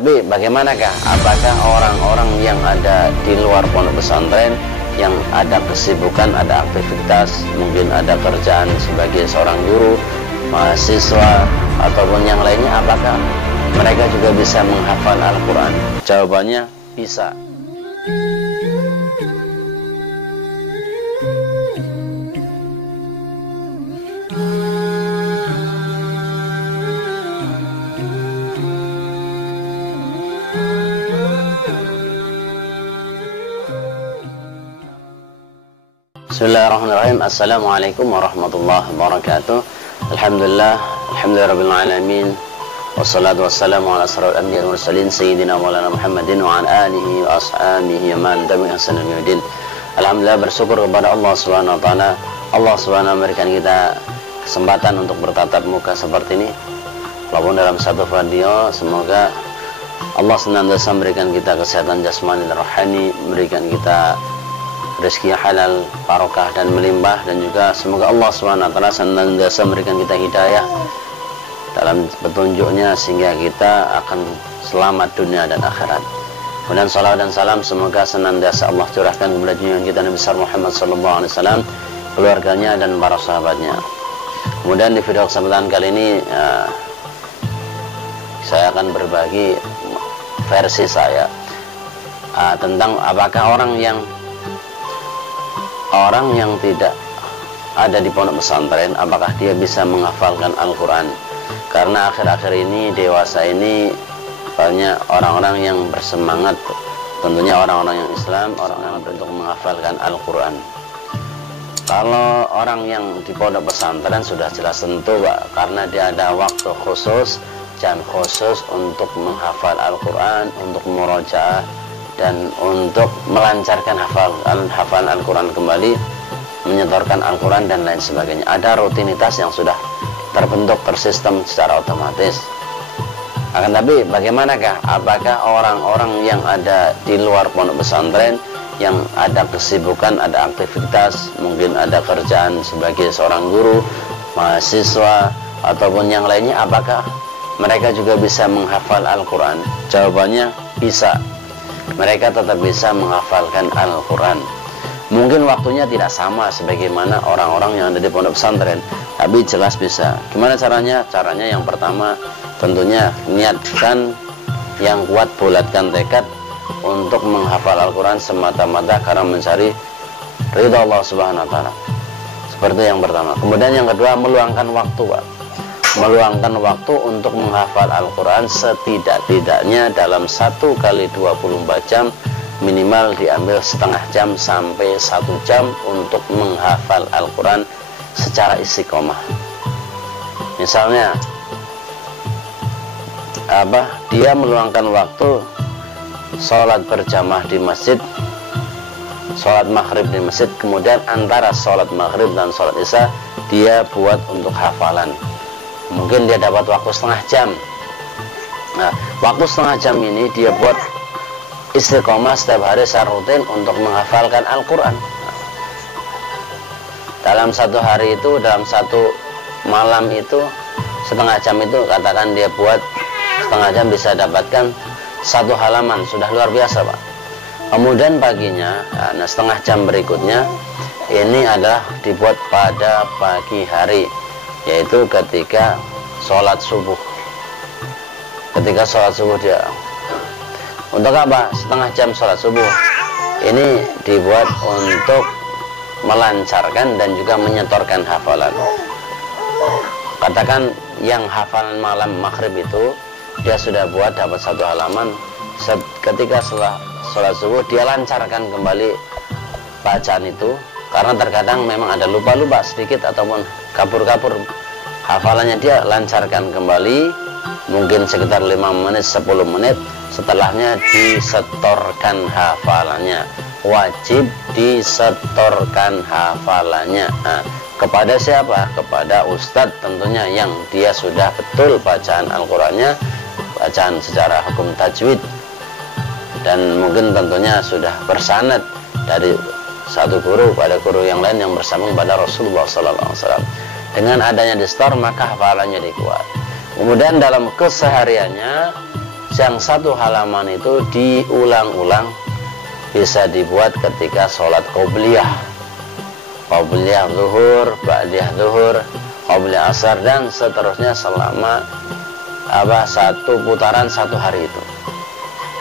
Tapi bagaimanakah? Apakah orang-orang yang ada di luar pondok pesantren, yang ada kesibukan, ada aktivitas, mungkin ada kerjaan sebagai seorang guru, mahasiswa, ataupun yang lainnya, apakah mereka juga bisa menghafal Al-Quran? Jawabannya bisa. Bismillahirrahmanirrahim. Assalamualaikum warahmatullahi wabarakatuh. Alhamdulillahirabbil alamin. Wassalatu wassalamu ala asyrafil anbiya'i wal mursalin sayyidina maulana Muhammadin wa ala alihi wa ashabihi man tabi'ahum bi ihsan ila yaumil din. Alhamdulillah, bersyukur kepada Allah Subhanahu wa taala. Allah Subhanahu memberikan kita kesempatan untuk bertatap muka seperti ini. Walaupun dalam satu video, semoga Allah senantiasa memberikan kita kesehatan jasmani dan rohani, memberikan kita rezeki halal, barokah dan melimpah, dan juga semoga Allah SWT senantiasa memberikan kita hidayah dalam petunjuknya sehingga kita akan selamat dunia dan akhirat. Kemudian salawat dan salam semoga senantiasa Allah curahkan kepada junjungan kita Nabi besar Muhammad SAW, keluarganya dan para sahabatnya. Kemudian di video kesempatan kali ini saya akan berbagi versi saya tentang apakah orang yang tidak ada di pondok pesantren, apakah dia bisa menghafalkan Al-Quran? Karena akhir-akhir ini, dewasa ini, banyak orang-orang yang bersemangat, tentunya orang-orang yang Islam, orang-orang untuk menghafalkan Al-Quran. Kalau orang yang di pondok pesantren sudah jelas tentu, Pak, karena dia ada waktu khusus, jam khusus untuk menghafal Al-Quran, untuk murojaah, dan untuk melancarkan hafalan Al-Quran kembali, menyetorkan Al-Quran dan lain sebagainya. Ada rutinitas yang sudah terbentuk, tersistem secara otomatis. Akan tapi bagaimanakah? Apakah orang-orang yang ada di luar pondok pesantren, yang ada kesibukan, ada aktivitas, mungkin ada kerjaan sebagai seorang guru, mahasiswa, ataupun yang lainnya, apakah mereka juga bisa menghafal Al-Quran? Jawabannya bisa. Mereka tetap bisa menghafalkan Al-Quran. Mungkin waktunya tidak sama sebagaimana orang-orang yang ada di pondok pesantren, tapi jelas bisa. Gimana caranya? Caranya yang pertama, tentunya niatkan yang kuat, bulatkan tekad untuk menghafal Al-Quran semata-mata karena mencari ridha Allah Subhanahu wa taala. Seperti yang pertama. Kemudian yang kedua, meluangkan waktu, Pak. Meluangkan waktu untuk menghafal Al-Quran setidak-tidaknya dalam 1 kali 24 jam, minimal diambil setengah jam sampai 1 jam untuk menghafal Al-Quran secara istiqomah. Misalnya dia meluangkan waktu sholat berjamaah di masjid, sholat maghrib di masjid, kemudian antara sholat maghrib dan sholat isya dia buat untuk hafalan. Mungkin dia dapat waktu setengah jam. Nah, waktu setengah jam ini dia buat istiqomah setiap hari secara rutin untuk menghafalkan Al-Quran. Dalam satu hari itu, dalam satu malam itu, setengah jam itu, katakan dia buat setengah jam bisa dapatkan 1 halaman, sudah luar biasa, Pak. Kemudian paginya, nah setengah jam berikutnya ini adalah dibuat pada pagi hari, yaitu ketika sholat subuh. Ketika sholat subuh dia untuk apa? Setengah jam sholat subuh ini dibuat untuk melancarkan dan juga menyetorkan hafalan. Katakan yang hafalan malam maghrib itu dia sudah buat dapat 1 halaman, ketika setelah sholat subuh dia lancarkan kembali bacaan itu, karena terkadang memang ada lupa-lupa sedikit ataupun kabur-kabur hafalannya, dia lancarkan kembali mungkin sekitar 5 menit 10 menit, setelahnya disetorkan hafalannya. Wajib disetorkan hafalannya. Nah, kepada siapa? Kepada ustadz tentunya, yang dia sudah betul bacaan Al-Qurannya, bacaan secara hukum tajwid, dan mungkin tentunya sudah bersanad dari satu guru pada guru yang lain yang bersambung pada Rasulullah SAW. Dengan adanya di-store, maka hafalannya dikuat. Kemudian dalam kesehariannya yang satu halaman itu diulang-ulang, bisa dibuat ketika sholat qobliyah zuhur, ba'diyah zuhur, qobliyah asar, dan seterusnya selama satu putaran satu hari itu.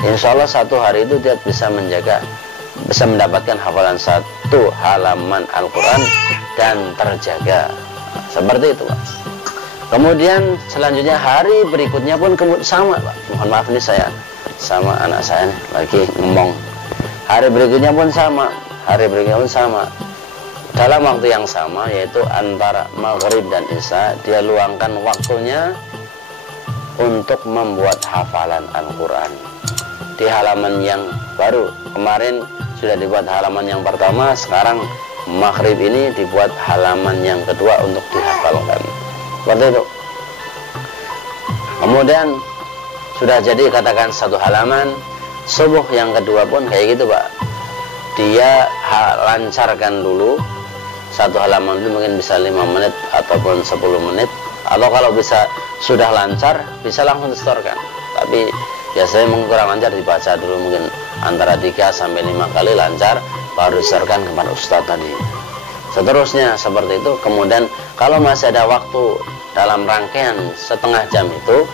Insya Allah satu hari itu dia bisa mendapatkan hafalan satu halaman Al-Quran dan terjaga. Seperti itu, Pak. Kemudian selanjutnya hari berikutnya pun sama, Pak. Mohon maaf nih, saya sama anak saya nih, lagi ngomong. Hari berikutnya pun sama. Dalam waktu yang sama, yaitu antara maghrib dan isya, dia luangkan waktunya untuk membuat hafalan Al-Quran di halaman yang baru. Kemarin sudah dibuat halaman yang pertama, sekarang maghrib ini dibuat halaman yang kedua untuk dihafalkan. Seperti itu. Kemudian sudah jadi katakan satu halaman, subuh yang kedua pun kayak gitu, Pak. Dia lancarkan dulu satu halaman itu, mungkin bisa 5 menit ataupun 10 menit, atau kalau bisa sudah lancar bisa langsung distorkan. Tapi biasanya mungkin kurang lancar, dibaca dulu mungkin antara 3 sampai 5 kali lancar, baru distorkan kepada ustadz tadi. Seterusnya seperti itu. Kemudian kalau masih ada waktu dalam rangkaian setengah jam itu,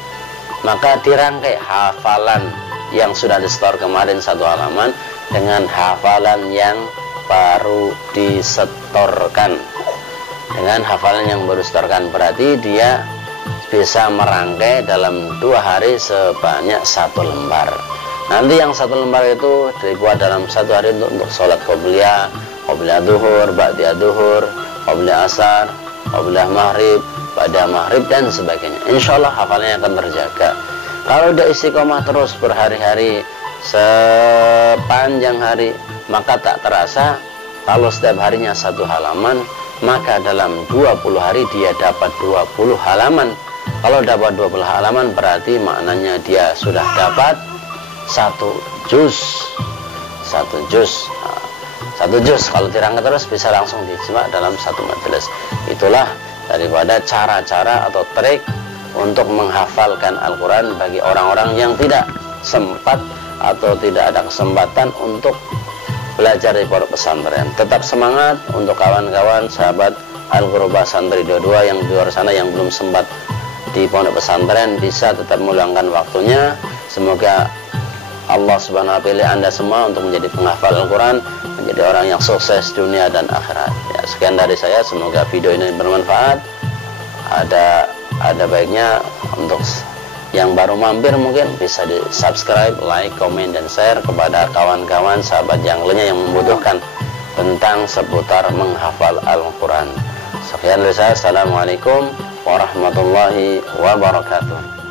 maka dirangkai hafalan yang sudah distor kemarin satu halaman dengan hafalan yang baru disetorkan. Dengan hafalan yang baru disetorkan berarti dia bisa merangkai dalam 2 hari sebanyak 1 lembar. Nanti yang 1 lembar itu dibuat dalam 1 hari untuk sholat qobliyah zuhur, ba'diyah zuhur, qobliyah asar, qobliyah maghrib, ba'diyah maghrib, dan sebagainya. Insya Allah hafalannya akan terjaga. Kalau udah istiqomah terus berhari-hari sepanjang hari, maka tak terasa kalau setiap harinya 1 halaman, maka dalam 20 hari dia dapat 20 halaman. Kalau dapat 20 halaman berarti maknanya dia sudah dapat 1 juz. 1 juz. Kalau dirangkai terus bisa langsung dijma dalam 1 majelis. Itulah daripada cara-cara atau trik untuk menghafalkan Al-Quran bagi orang-orang yang tidak sempat atau tidak ada kesempatan untuk belajar di pondok pesantren. Tetap semangat untuk kawan-kawan sahabat Al-Qurba Santri 22 yang di luar sana yang belum sempat di pondok pesantren, bisa tetap meluangkan waktunya. Semoga Allah Subhanahu wa ta'ala pilih Anda semua untuk menjadi penghafal Al-Quran, menjadi orang yang sukses dunia dan akhirat. Ya, sekian dari saya, semoga video ini bermanfaat. Ada baiknya untuk yang baru mampir mungkin bisa di subscribe, like, komen, dan share kepada kawan-kawan sahabat yang lainnya yang membutuhkan tentang seputar menghafal Al-Quran. Sekian dari saya, assalamualaikum warahmatullahi wabarakatuh.